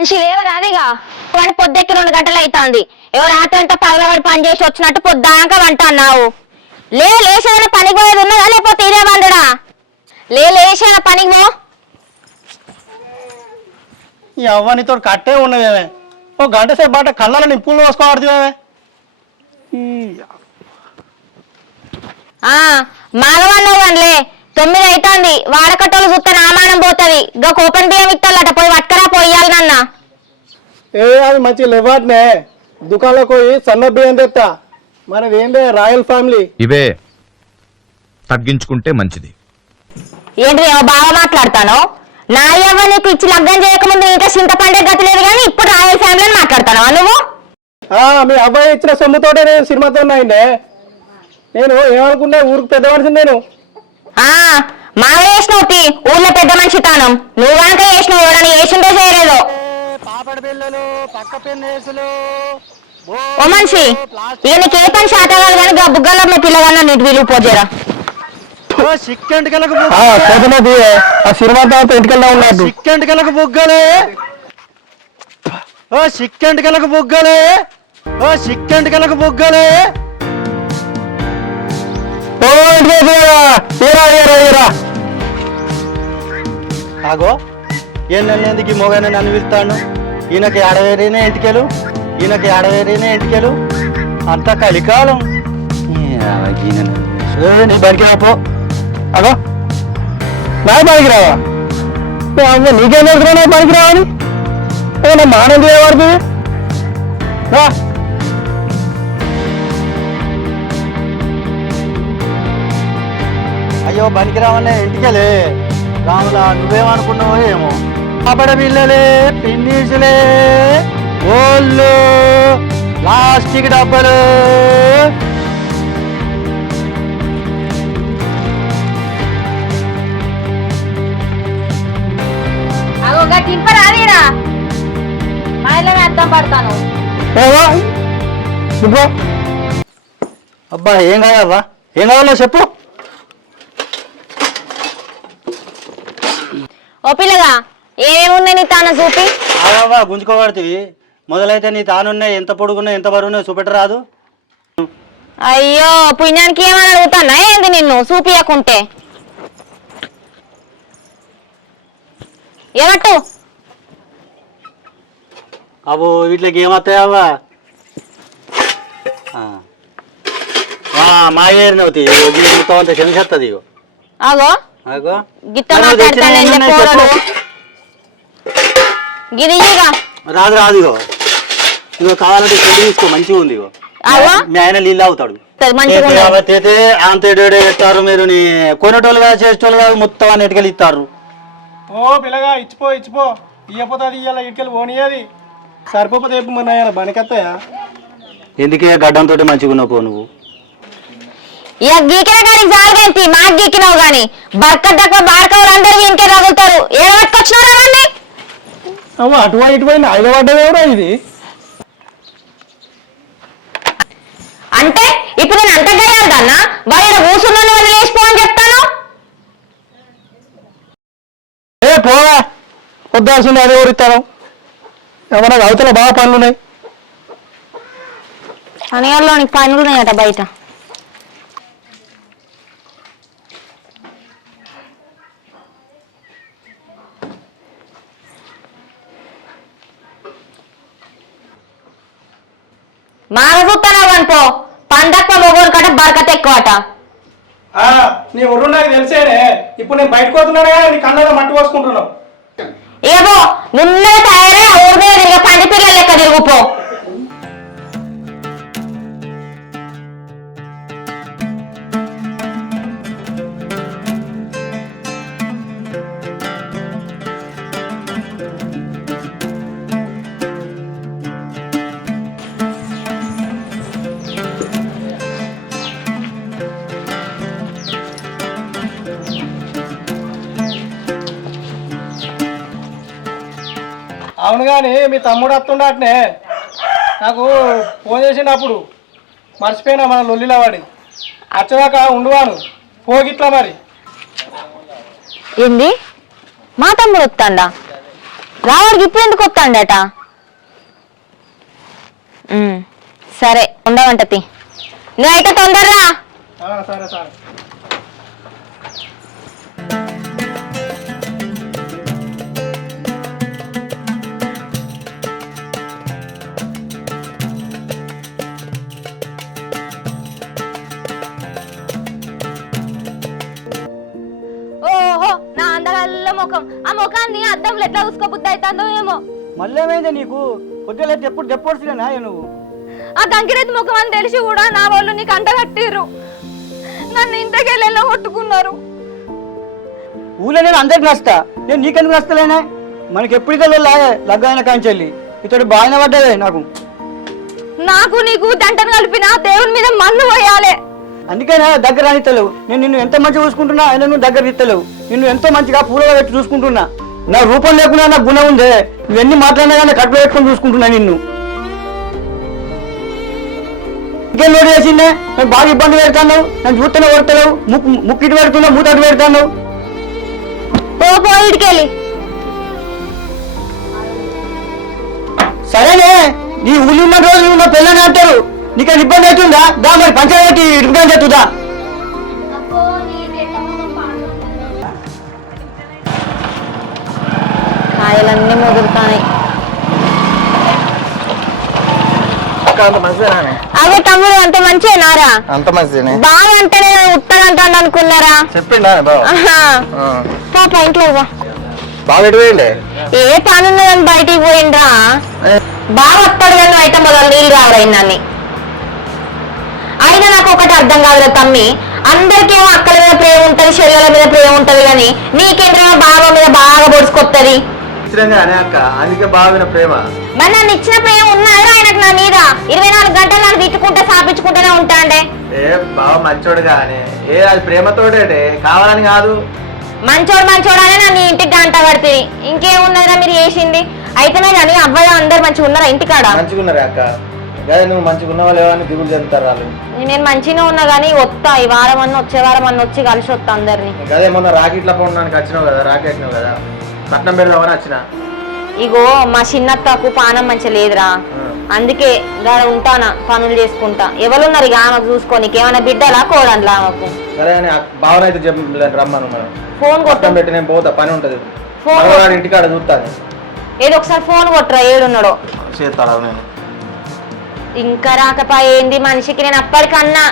మనిషి లేవు రాదిగా వాడి పొద్దెక్కి 2 గంటలు అవుతుంది. ఎవరు రాత్రి అంతా పగలవాడి పని చేసి వచ్చినట్టు పొద్దాక వంట అన్నావు. లేచేదైనా పనికి పోయేది ఉన్నదా లేకపోతే ఇదే వండుడా? లేచేనా పనికి పో. ఈ అవ్వనితో కట్టే ఉన్నదేమే. ఓ గంట సేపు బాట కళ్ళ నిప్పులు పోసుకోబడుతుందేమే. మాగవన్నావు కానిలే 9 అవుతుంది. వాడకట్టోళ్ళు చూస్తే నామానం పోతుంది. ఇంకా కూపన్ బియ్యం ఇస్తాలట పోయి పట్టుకరా పోయాలి నాన్న. అది మంచి లేవాట్నే దుకాణంలో పోయి సన్న బియ్యం తెస్తా. మనది ఏందే రాయల్ ఫ్యామిలీ. ఇవే తగ్గించుకుంటే మంచిది. ఏంటి బాగా మాట్లాడతాను? నా యవ్వ నీకు ఇచ్చి లగ్గం చేయకముందు ఇంకా చింతపండే గతి లేదు కానీ ఇప్పుడు రాయల్ ఫ్యామిలీ అని మాట్లాడతాను నువ్వు. మీ అబ్బాయి ఇచ్చిన సొమ్ముతోటే నేను సినిమాతో ఉన్నాయండి. నేను ఏమనుకున్నా ఊరికి పెద్ద మనిషి. నేను మాగా వేసినవు ఊర్లో పెద్ద మనిషి తానం. నువ్వు కనుక వేసినావు ఎవడని వేసిందో చేయలేదు. పాపడి పిల్లలు పక్క పెన్నేసులు ఓ మనిషి ఇక నీకు ఏ పని శాత కాదు కానీ బుగ్గల్లో మీ పిల్లగాన్న నీటి విలువ పోజేరా. సిక్కెంటికలకు బుగ్గలే ఓ సిక్కెంటికలకు బుగ్గలే ఓ సిక్కెంటికలకు బుగ్గలే. ఆగో ఎందుకు మొగైనా నన్ను పిలుస్తాను. ఈయనకి ఆడవేరేనే ఇంటికెళ్ళు, ఈయనకి ఆడవేరేనే ఇంటికెళ్ళు. అంతా కలికాలం. నీ బడికి రాపో. అగో నా బడికి రావా? నీకేం తెలుసుకున్నా నా బడికి రావని? నా మానం చేయబడుతుంది. అయ్యో బడికి రావనే ఇంటికెళ్ళే. రాములా నువ్వేమనుకున్నావో ఏమో. పాపడ పిల్లలే పిన్నీసులే ఓళ్ళు ప్లాస్టిక్ డబ్బలు. తింపరాదేరా మా ఇళ్ళని అర్థం పడతాను. అబ్బా ఏం కావాలబ్బా? ఏం కావాలో చెప్పు. ఓ పిల్లగా ఏముంది నీ తాను చూపి. ఆవా గుంజుకోబడుతుంది. మొదలైతే నీ తానున్నాయి ఎంత పొడుగున్నాయి ఎంత బరువున్నాయి చూపెట్టరాదు. అయ్యో పుణ్యానికి ఏమని అడుగుతానా ఏంది నిన్ను చూపియకుంటే. ఏమట్టు అబ్బో వీటికి ఏమవుతాయవ్వా? మా ఏరినవుతాయి మొత్తం అంతా క్షమిస్తుంది. ఇగో ఆగో అగో గిట్ట మాట్లాడతాను. గిరిగా రాదు రాదు. ఇగో ఇగో కావాలంటే చెల్లి తీసుకో మంచిగా ఉంది. ఇగో మీ ఆయన నీళ్ళు అవుతాడు. అయితే అంత పెట్టారు మీరు. నీ కొనేటోళ్ళు కాదు చేసేటోళ్ళు కాదు మొత్తం అని ఇటుకలు ఇస్తారు. ఓ పిల్లగా ఇచ్చిపో ఇచ్చిపో. ఇయ్యపోతే అది ఇయ్యాల ఇటుకలు పోనీయది. సరిపోతే రేపు మన బనికత్తాయా? ఎందుకే గడ్డంతో మంచిగా ఉన్నావు పో నువ్వు. ఇక గీకిన కానీ జాగ్రత్త మాకు గీకినావు కానీ బర్కడ్డక బాడకవులు అందరూ ఇంకే తగులుతారు. ఏం పట్టుకొచ్చినారా అండి? అటువై ఇటువై ఐదవడ్డది ఎవరో ఇది. అంటే ఇప్పుడు నేను అంత గయ్యాలదన్నా వాళ్ళు కూర్చున్నాను వదిలేసిపో అని చెప్తాను. పోవా వద్దాల్సింది అదే ఊరిస్తాను. ఏమన్నా అవతల బాగా పనులు ఉన్నాయి. అనేయాల్లో నీకు పనులు ఉన్నాయట బయట. మాన చూస్తున్నావు అనుకో పండక్క మొగోని కట బరకత ఎక్కువట. నీ ఒరు నాకు తెలిసేనే. ఇప్పుడు నేను బయటకు పోతున్నానే నీ కళ్ళలో మట్టి పోసుకుంటున్నావు. ఏమో నిన్నే తయారే ఊరి మీద తిరిగే పంది పిల్లలు లెక్క తిరుగుపో. అవును కానీ మీ తమ్ముడు వస్తుండటనే నాకు ఫోన్ చేసినప్పుడు మర్చిపోయినా మన లొల్లిలో వాడి. వచ్చేదాకా ఉండువాను పోగిట్లా మరి. ఏంది మా తమ్ముడు వస్తాడా? రావాడికి ఇప్పుడు ఎందుకు వస్తాడట? సరే ఉండవంటతి, నువ్వైతే తొందరరా. సరే సరే. ఓహో నా అందగల్ల ముఖం, ఆ ముఖాన్ని అద్దంలో ఎట్లా చూసుకోబుద్ధి అవుతుందో ఏమో. మళ్ళీ ఏమైంది నీకు? కొద్దిగా ఎప్పుడు చెప్పొచ్చులేనా నువ్వు? ఆ గంగిరెద్దు ముఖం అని తెలిసి కూడా నా వాళ్ళు నీకు అంటగట్టిర్రు, నన్ను ఇంతకెళ్ళెల్లో కొట్టుకున్నారు. ఊళ్ళో నేను అందరికి నచ్చుతా, నేను నీకెందుకు నచ్చలేనే? మనకి ఎప్పటికెళ్ళి లగ్గాయన కాంచెల్లి ఇతడు బాగానే పడ్డదే నాకు. నాకు నీకు జంటను కలిపిన దేవుని మీద మన్ను పోయాలి. అందుకేనా దగ్గర రానిత్తలేవు. నేను నిన్ను ఎంత మంచిగా చూసుకుంటున్నా, అయినా నువ్వు దగ్గర ఇస్తలేవు. నిన్ను ఎంతో మంచిగా పూలలో పెట్టి చూసుకుంటున్నా. నా రూపం లేకుండా నాకు గుణం ఉందే. నువ్వెన్ని మాట్లాడినా కానీ కట్టులో పెట్టుకొని చూసుకుంటున్నా నిన్ను. ఇంకేం లోటు చేసిందే? నేను బాగా ఇబ్బంది పెడతాను, నన్ను చూస్తూనే పెడతలేవు. ముక్కిటి పెడుతున్నావు, మూతటి పెడతాను. ఇటుకెళ్ళి సరేనే, నీ ఊళ్ళు ఉన్న రోజు నువ్వు నా పిల్లని అంటారు. నీకు అది ఇబ్బంది అవుతుందా? దా మరి పంచాయతీ ఇటుకని చెప్తుందా? కాయలన్నీ ముదురుతాయి. అదే తమ్ముడు అంత మంచిదేనారా? అంత మంచిదేనే. బాగా అంటే నేను ఉత్తగంటాను అనుకున్నారా? చెప్పిండా పాప ఇంట్లో బాగా ఎటుపోయిండే? ఏ పని ఉన్నదని బయటికి పోయిండ్రా. బాగా వస్తాడు కానీ అయితే మొదలు నీళ్ళు రావడైందని. అయినా నాకు ఒకటి అర్థం కాదు తమ్మి, అందరికేమో అక్కల మీద ప్రేమ ఉంటది, శరీరాల మీద ప్రేమ ఉంటది, కానీ నీకేంద్రేమో బావ మీద బాగా పొడుచుకొత్తది. అక్క అందుకే బాగా ప్రేమ. మరి నన్ను ఇచ్చిన ప్రేమ ఉన్నాడు ఆయనకు నా మీద. 24 గంటలు నన్ను తిట్టుకుంటే సాపించుకుంటూనే ఉంటాండే. ఏ బావ మంచోడు కానీ అది ప్రేమతోటే, కావాలని కాదు. మంచోడు అనే నన్ను ఇంటికి గంట పడుతుంది. ఇంకేమున్నదిరా మీరు చేసింది? అయితేనే కానీ అబ్బాయి అందరు మంచిగా ఉన్నారా ఇంటికాడ? మంచిగా ఉన్నారా అక్క? అదే నువ్వు మంచిగా ఉన్నావా లేవా అని దిగులు చెప్తారు వాళ్ళు. నేను మంచిగా ఉన్నా కానీ వస్తా, ఈ వారం అన్న వచ్చే వారం అన్న వచ్చి కలిసి వస్తా అందరినీ. అదే మొన్న రాకెట్ల పోవడానికి వచ్చినావు కదా, రాకెట్టినావు కదా, పట్నం పెడదామని వచ్చిన. ఇగో మా చిన్నత్తకు పానం మంచిగా లేదురా, అందుకే గాడ ఉంటానా, పనులు చేసుకుంటా. ఎవరున్నారు ఇక ఆమెకు చూసుకోనికి? ఏమైనా బిడ్డలా కోడన్లా ఆమెకు? సరే అని భావన అయితే రమ్మను. ఫోన్ కొట్టం పెట్టి నేను పోతా, పని ఉంటది. ఇంటికాడ చూస్తాను. ఏదో ఒకసారి ఫోన్ కొట్టరా, ఏడున్నాడో. చేస్తారా? నేను ఇంకా రాకపోయింది మనిషికి. నేను అప్పటికన్నా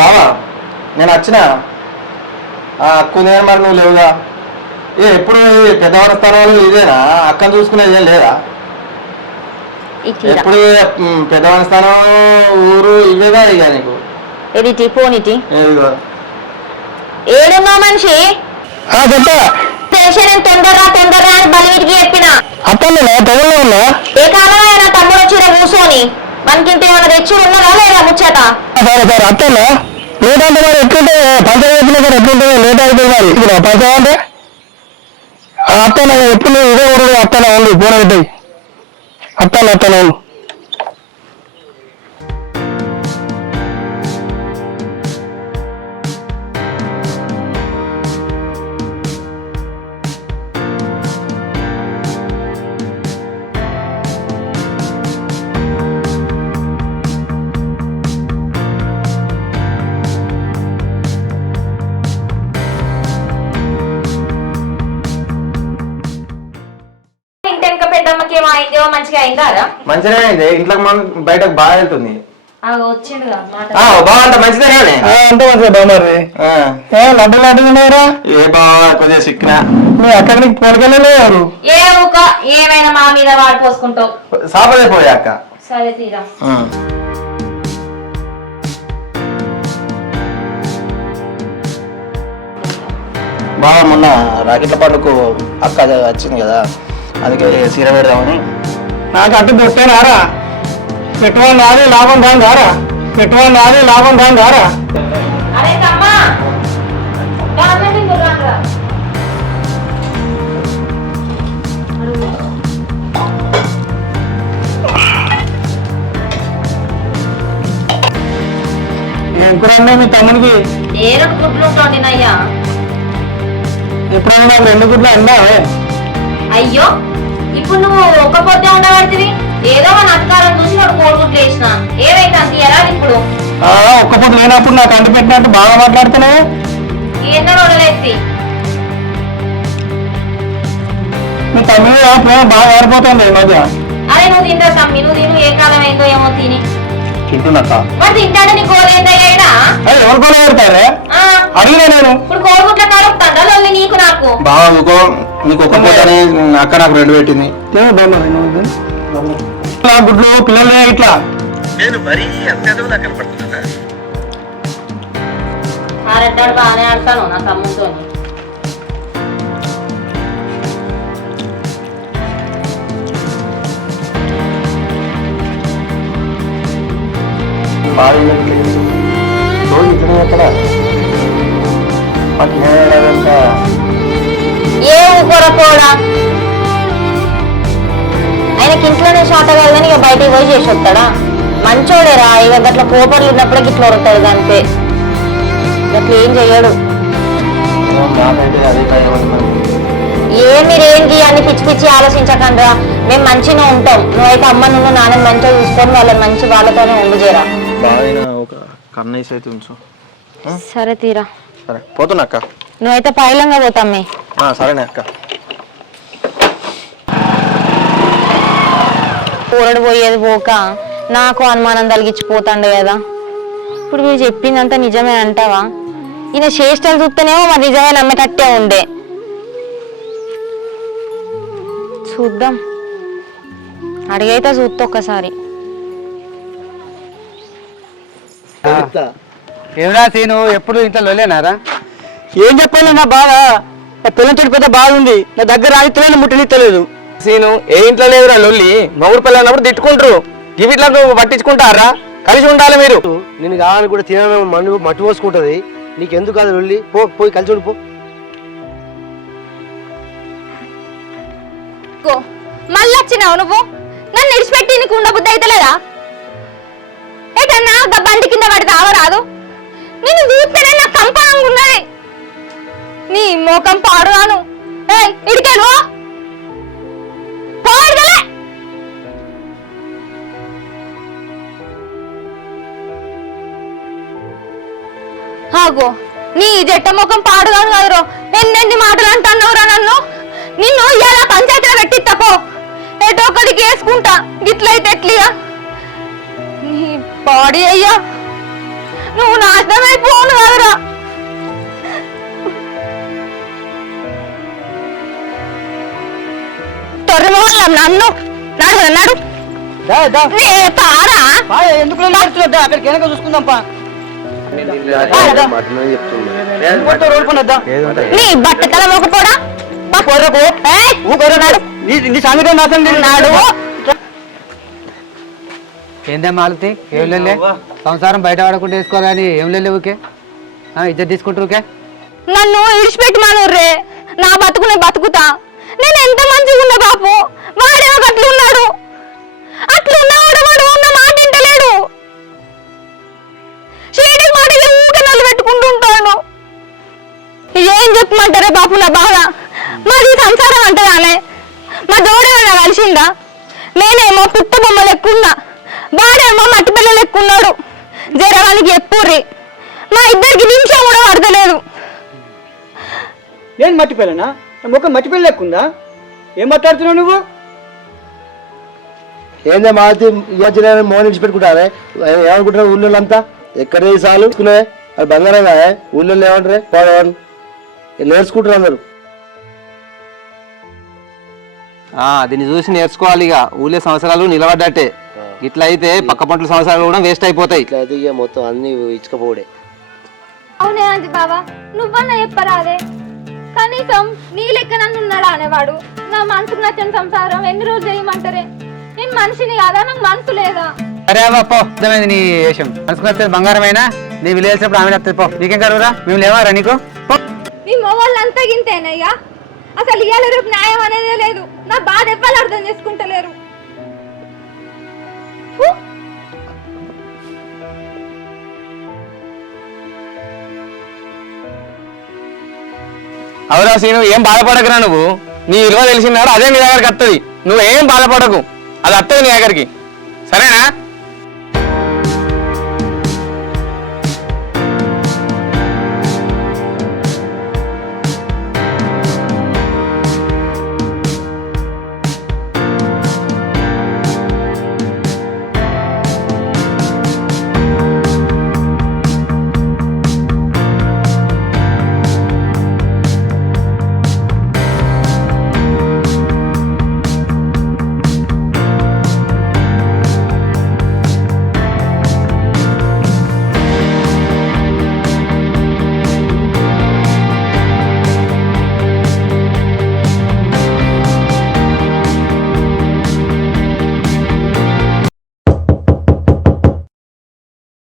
బావా నేను వచ్చిన అక్కుందేనా? మరి నువ్వు లేవుగా. ఎప్పుడు పెద్దవాళ్ళ స్థానాలు ఇదేనా? అక్కను చూసుకునేది ఏం లేదా? ఎప్పుడు పెద్దవాళ్ళ స్థానం ఊరు ఇవేగా ఇక నీకు. ఎడిటి పోనిటి ఏడున్నా మనిషి నేను తొందరరా అని బలివిటికి చెప్పిన. ఏ కాలమైనా నా తమ్ముడు వచ్చి కూర్చొని మనకి ఇంత ఏమైనా తెచ్చి ఉన్నదా లేదా ముచ్చట? అత్తన్నా లేట్ అంటే మరి ఎట్లుంటే పంచాయతీ ఎట్లుంటే లేట్ అయిపోయింది. మరి ఇప్పుడు పంచాయతీ అంటే అత్తన ఎప్పుడు ఇదే ఊరు అత్తన ఉంది పూన బిడ్డయి అత్తన ఉంది. మంచిగా అయిందా? మంచిగా అయింది. ఇంట్లో బయటకు బాగా వెళ్తుంది. బాగుంటా మంచిదేనా? అంటే మంచిగా బాగున్నారు. లడ్డలు లడ్డులున్నారా? ఏ బాగా కొద్దిగా సిక్కినా అక్కడ నీకు పొలకెళ్ళలేరు. ఏమైనా మా మీద వాడు పోసుకుంటావు. సాపదే పోయా అక్క. సరే తీరా. బాగా మొన్న రాకెట్ల పండుగకు అక్క వచ్చింది కదా, అందుకే సీర పెడదామని. నాకు అడ్డు దొస్తే రారా? పెట్టుబడి నాదే లాభం కాని రారా? పెట్టుబడి నాదే లాభం కాని రారా? ఏం కూర మీ తమ్మునికి? ఏ రెండు గుడ్లు ఉంటుంది అయ్యా. ఎప్పుడైనా 2 గుడ్లు అన్నావే? అయ్యో ఇప్పుడు నువ్వు ఒక్క పొద్దే ఉండబడుతుంది. ఏదో మన అధికారం చూసి వాడు కోరుకుంటూ వేసిన ఏవైతే అంత ఎలా ఇప్పుడు ఒక్క పొద్దు లేనప్పుడు నాకు అంటు పెట్టినట్టు బాగా మాట్లాడుతున్నావు. ఏందో వదిలేసి మీ తమ్మి ప్రేమ బాగా ఏరిపోతుంది ఈ మధ్య. అరే నువ్వు తింటా తమ్మి, నువ్వు తిను. ఏ కాలం ఏందో ఏమో తిని తింటున్నాక మరి తింటాడు. నీ గోలు ఏంటయ్యాడా? ఎవరు కూడా పెడతారే అడిగినా నేను. ఇప్పుడు కోరుకుంటా కలుపుతాడా లొల్లి నీకు నాకు? బాగా నీకు ఒక్క పూటనే అక్క నాకు 2 పెట్టింది. గుడ్లు పిల్లలు ఇట్లా నేను మరీ అంత ఎదవలా కనపడుతున్నా. ఆరెడ్డాడు బాగానే ఆడతాను నా తమ్ముతో. ఏ ఊకోర కూడా ఆయనకి ఇంట్లోనే షాట కాదు కానీ ఇక బయటికి పోయి చేసి వస్తాడా? మంచోడేరా. ఇక గట్ల కోపర్లు ఉన్నప్పుడే గిట్ల వరుతాడు అంతే. గట్ల ఏం చెయ్యడు. మీరేంటి అన్ని పిచ్చి పిచ్చి ఆలోచించకండి. మేము మంచిగా ఉంటాం. నువ్వైతే అమ్మ నువ్వు నాన్న మంచిగా చూసుకొని వాళ్ళని మంచి వాళ్ళతోనే ఉండి చేరా. సరే తీరా. సరే పోతున్నా అక్క. నువ్వైతే పైలంగా పోతామ్మే. సరేనే అక్క. కూరడు పోయేది పోక నాకు అనుమానం కలిగించిపోతాండే కదా. ఇప్పుడు మీరు చెప్పిందంతా నిజమే అంటావా? ఈయన చేష్టలు చూస్తేనేమో మరి నిజమే నమ్మేటట్టే ఉండే. చూద్దాం, అడిగైతే చూస్తా ఒక్కసారి. ఏమరా సీను, ఎప్పుడు ఇంత లొల్లేనారా? ఏం చెప్పాలి నా బాధ? నా పిల్లలతో పెద్ద బాధ ఉంది. నా దగ్గర ఆగితలేదు, ముట్టనిత్తలేదు. సీను ఏ ఇంట్లో లేదురా లొల్లి. మొగుడు పిల్లలు అన్నప్పుడు తిట్టుకుంటారు. గివిట్లా నువ్వు పట్టించుకుంటారా? కలిసి ఉండాలి మీరు. నేను కావాలని కూడా తినడం మట్టి పోసుకుంటది. నీకెందుకు కాదు వెళ్ళి పోయి కలిసి ఉండిపో. మళ్ళీ వచ్చినావు నువ్వు. నన్ను విడిచిపెట్టి నీకు ఉండ బుద్ధి అయితలేదా? ఏటన్నా బండి కింద పడి తావరాదు. నేను చూస్తేనే నాకు కంపనంగా ఉన్నది. నీ మోకం పాడుగాను. ఇడికెళ్ళు పోడుదలే. ఆగో నీ జట్ట ముఖం పాడుగాను కదరో. ఎన్నెన్ని మాటలు అంటున్నావురా నన్ను. నిన్ను ఇలా పంచాయతీలో పెట్టిత్తపో. ఏటో ఒకటికి వేసుకుంటా. గిట్లయితే ఎట్లిగా నీ బాడీ అయ్యా. నువ్వు నాశనమైపోను కదరా. తొర్రమోళ్ళం నన్ను నాడు నాడు తారా. ఎందుకు అక్కడికి వెనక చూసుకుందాం పా. నీ బట్టతల మొకపోడా నాడు. ఏందే మాలతి, ఏం లేలే సంసారం బయట పడకుండా వేసుకోవాలని ఏం లేలే ఊకే ఇజ్జత్ తీసుకుంటారు ఊకే. నన్ను ఇడిచిపెట్టి మానుర్రే. నా బతుకునే బతుకుతా. నేను ఎంత మంచిగా ఉన్నా బాపు. వాడేమో అట్లున్నాడు. అట్లున్నాడు వాడు ఉన్న మాట వింటలేడు. షేడి మాటలు ఊకే నల్లు పెట్టుకుంటూ ఉంటాడు. ఏం చెప్పమంటారే బాపు నా బాధ. మాది సంసారం అంటదానే. మా దోడేమన్నా కలిసిందా? నేనేమో పుట్ట బొమ్మ లెక్కున్నా. వాడేమో మట్టి పిల్ల లెక్కున్నాడు. జర వాళ్ళకి ఎప్పుర్రి. మా ఇద్దరికి నిమిషం కూడా పడతలేదు. నేను మట్టిపోయానా? ముఖం మట్టిపోయి లెక్కుందా? ఏం మాట్లాడుతున్నావు నువ్వు? ఏందే మాది ఇవ్వచ్చు మోహన్ ఇచ్చిపెట్టుకుంటారే. ఏమనుకుంటారు ఊళ్ళో అంతా? ఎక్కడ సార్లు అది బంగారం కాదే. ఊళ్ళో ఏమంటారే పోవని నేర్చుకుంటారు అందరు. దీన్ని చూసి నేర్చుకోవాలి. ఇక ఊళ్ళో సంవత్సరాలు నిలబడ్డట్టే. ఇట్లా అయితే పక్క పంటల సంవత్సరాలు కూడా వేస్ట్ అయిపోతాయి. ఇట్లా అయితే ఇక మొత్తం అన్ని ఇచ్చుకపోవడే. అవునే అంది బావా, నువ్వన్నా చెప్పరాదే. కనీసం నీ లెక్క నన్ను ఉన్నాడా అనేవాడు. నా మనసుకు నచ్చిన సంసారం ఎన్ని రోజులు చేయమంటారే? నేను మనిషిని కాదా? నాకు మనసు లేదా? అరే అప్పో అర్థమైంది నీ వేషం. మనసుకు వస్తుంది బంగారమైనా నీ విలేసినప్పుడు ఆమె వస్తుంది. పో నీకేం కలుగురా? మేము లేవారా నీకు? మీ మొగోళ్ళంతా గింతేనయ్యా. అసలు ఇవాళ రేపు న్యాయం అనేదే లేదు. నా బాధ ఎవ్వరు అర్థం చేసుకుంటలేరు. అవురా సీను, ఏం బాధపడకురా నువ్వు. నీ విలువ తెలిసినాడు అదే నీ దగ్గరికి వస్తుంది. నువ్వేం బాధపడకు, అది వస్తుంది నీ దగ్గరికి. సరేనా?